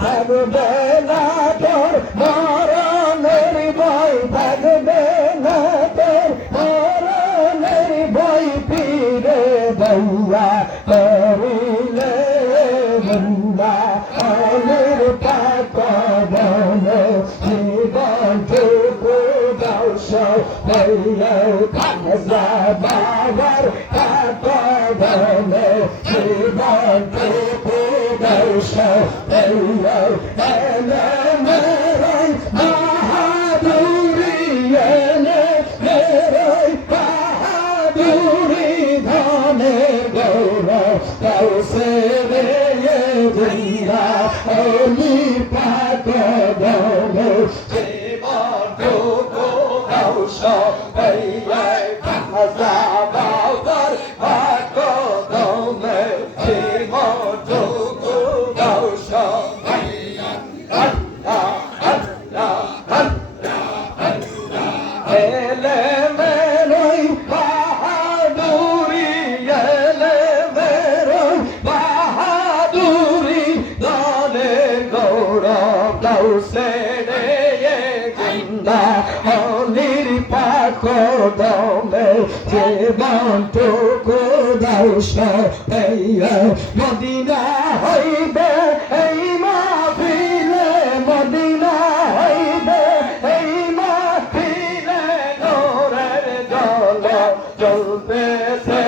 থাকবে না তোর মরণের ভয়, থাকবে না তোর মরণের ভয়, ফিরে দইয়া করিলে বন্দা অলির পাকবনে জীবনটুকু দাও সইয়া খাজা বাবার পাকবনে জীবনটুকু দাও সইয়া এনে মেরাই বাহাদুরি, এনে মেরাই বাহাদুরি, ধনে গৌরব কাউসে রে জিন্দা অলি পাকবনে জীবনটুকু দাও সইয়া খাজা বাবার পাকবনে জীবনটুকু দাও সইয়া এলে মেরই বাহাদুরি, এলে মেরই বাহাদুরি, দলে গৌরব দাউসে রে জিন্দা অলির পাকদমে জীবনটুকু দাও সইয়া মদিনা হইবে এই মাহফিলে, মদিনা হইবে এই মাহফিলে, নূরের জল জ্বলতেছে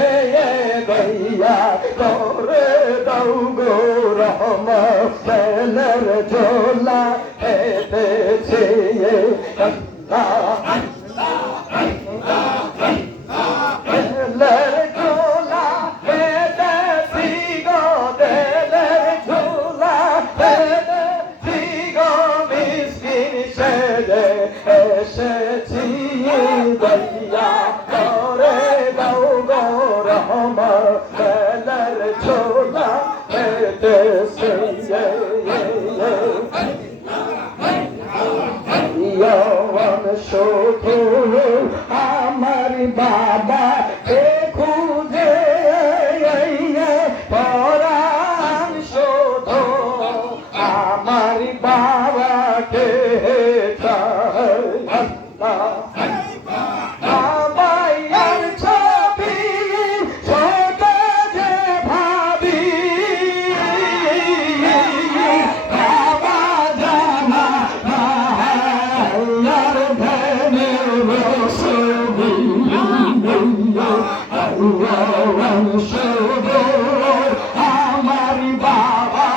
দইয়া তোরে দাও গো রহমতের ঝোলা পেতেছে দেলের ঝোলা পেতেছি গো, দেলের ঝোলা পেতেছি গো, মিসকিন সেজে এসেছি দইয়া তোরে দাও গো রহমতের ঝোলা পেতেছি শুধু আমার বাবা খুঁজে পরাণ, শুধু আমার বাবাকে বাবার ছবি ছোট যে ভাবি, বাবা জানা আমার বাবা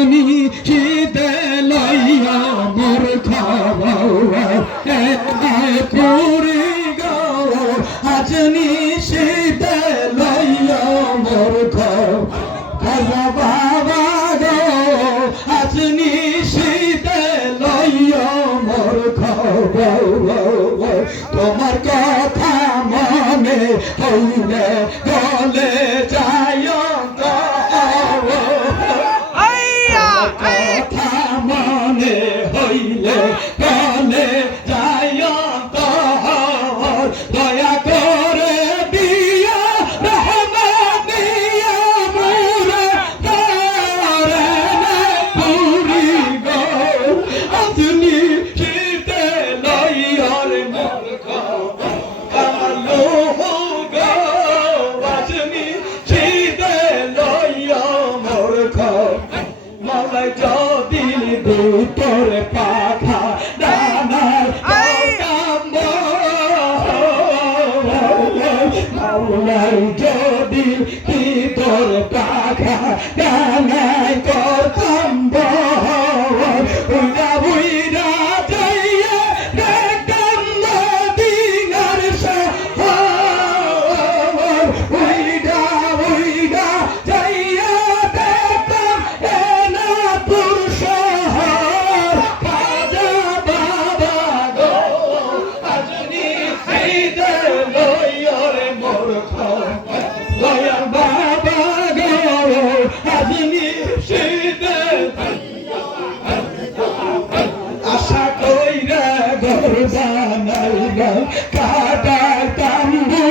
আজনি শীতে লইয়া মোর খবর পুরি গো আজনি শীতে লইয়া মোর খবর খাজা বাবা গো আজনি শীতে লইয়া মোর খবর তোমার কথা মনে হইলে বলে যায় কথা মনে হইলে বলে যায় দয়া করে দিয়া রহমত দিয়া মোরে করে পুরি গো আজনি শীতে লইয়ার মোর কালো গো আজনি শীতে লইয়া মোর মাওলাই যদি দুটোর পাখা ডানার মাওলাই যদি তোর পাখা ডানায় করতাম উড়া উড়া যাইয়া দেখতাম মদিনার শহর উড়া উড়া যাইয়া দেখতাম এনাপুর শহর খাজা বাবা গো আজনি শীতে লইয়ার মোর দয়াল বাবা গো আজনি শীতে আশা কইরা ঘর বানাইলাম কাটার তাম্বু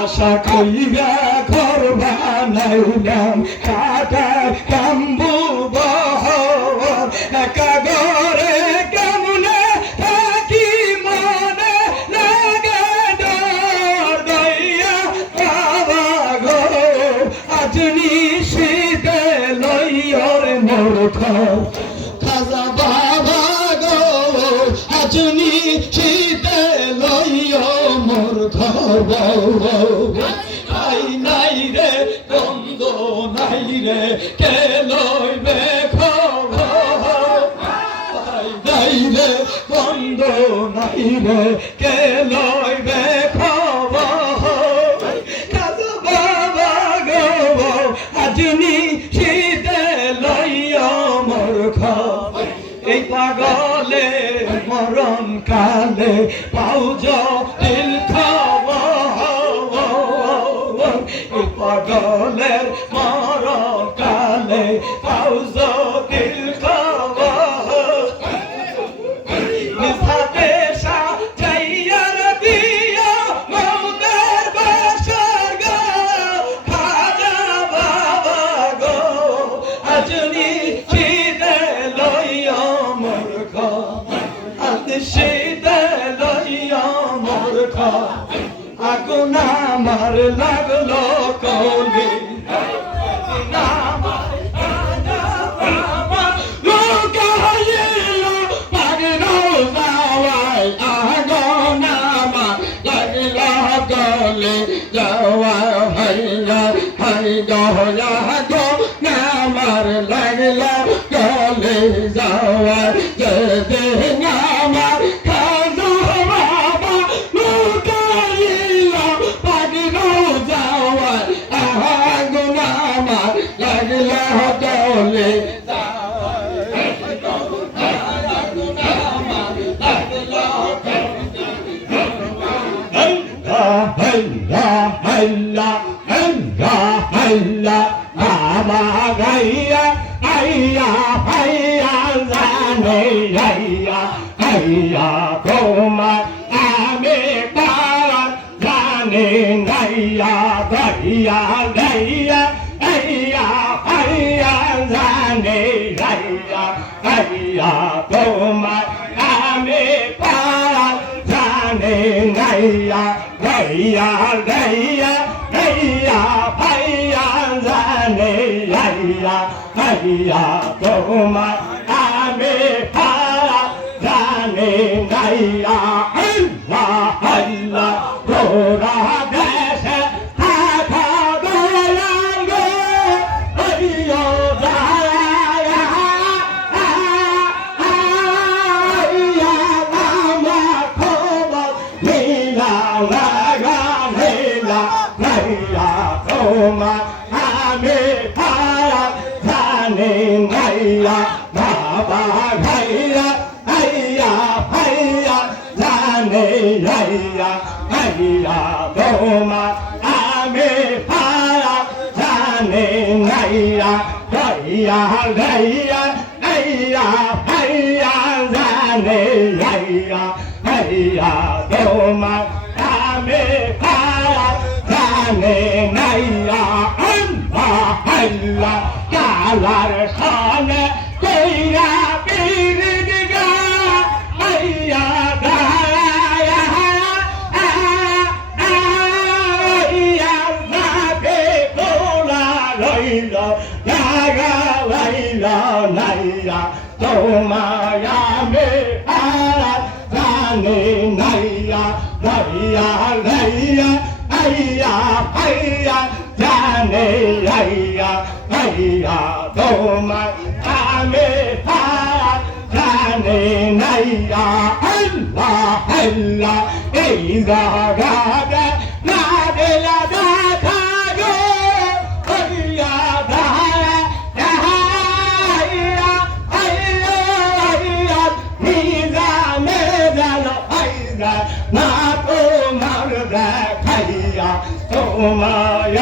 আশা কইরা ঘর বানাইলাম কাটার তাম্বু একা ঘরে কেমনে থাকি মনে লাগে ডর দইয়া বাবা গো আজনি শীতে লইয়ার মোর খাজা বাবা গো আজনি শীতে লইয়া মোর আই নাই রে বন্ধ নাই রে কে লইবে খবর আই নাই রে বন্ধ নাই রে কে লইবে খবর খাজা বাবা গো আজনি শীতে লইয়া মোর এই পাগলে মরণ কালে পাউজ দিল খবর এই পাগলের মরণ কালে পাউজ দিল খবর মিছাতে সাজাইয়ার দিয়া মৌতের বাসর গো খাজা বাবা গো আজনি শীতে লইয়া মোর শীতে লইয়া মোর আগুন আমার লাগলো কলি যাওয়া হইয়া হাই গহলা গো নামার লাগলা গলে যাওয়া যে আমার খাজা বাবা লুকাইলা পাগলো যাওয়া আগুন আমার লাগলা গলে Mama gaya, aya, aya, zane, aya, aya, koma, ame para, zane, aya, aya, aya, aya, aya, zane, aya, aya, koma, ame para, zane, aya, aya, aya. Hayya তোমার আমি পারা জানি নাইয়া আল্লাহ আল্লাহ গোরা দেশে থাকা দয়াঙ্গ আমি পায়া জানি নাইয়া বাবা ভাইয়া আইয়া ভাইয়া জানে আইয়া আইয়া তোমার আমি পায়া জানি নাইয়া ভাইয়া ভাইয়া আইয়া ভাইয়া জানে আইয়া আইয়া তোমার আমি পায়া জানি নাইয়া আল্লাহ আল্লাহ কালার খানে কইরা পীর গা আইয়া গায়া আইয়া নাকে কোলা লইল জাগা লইল নাইয়া তোমায় আমি আর জানি নাইয়া ভাইয়া ভাইয়া আইয়া ভাইয়া জানে আইয়া আইয়া তোমায় আমি আর জানি নাইয়া আল্লাহ আল্লাহ এই জায়গাটা না দিলা দেখা গো আইয়া আইয়া আইয়া আইয়া নিজামে জাল আইয়া না তোমার দেখাইয়া তোমায়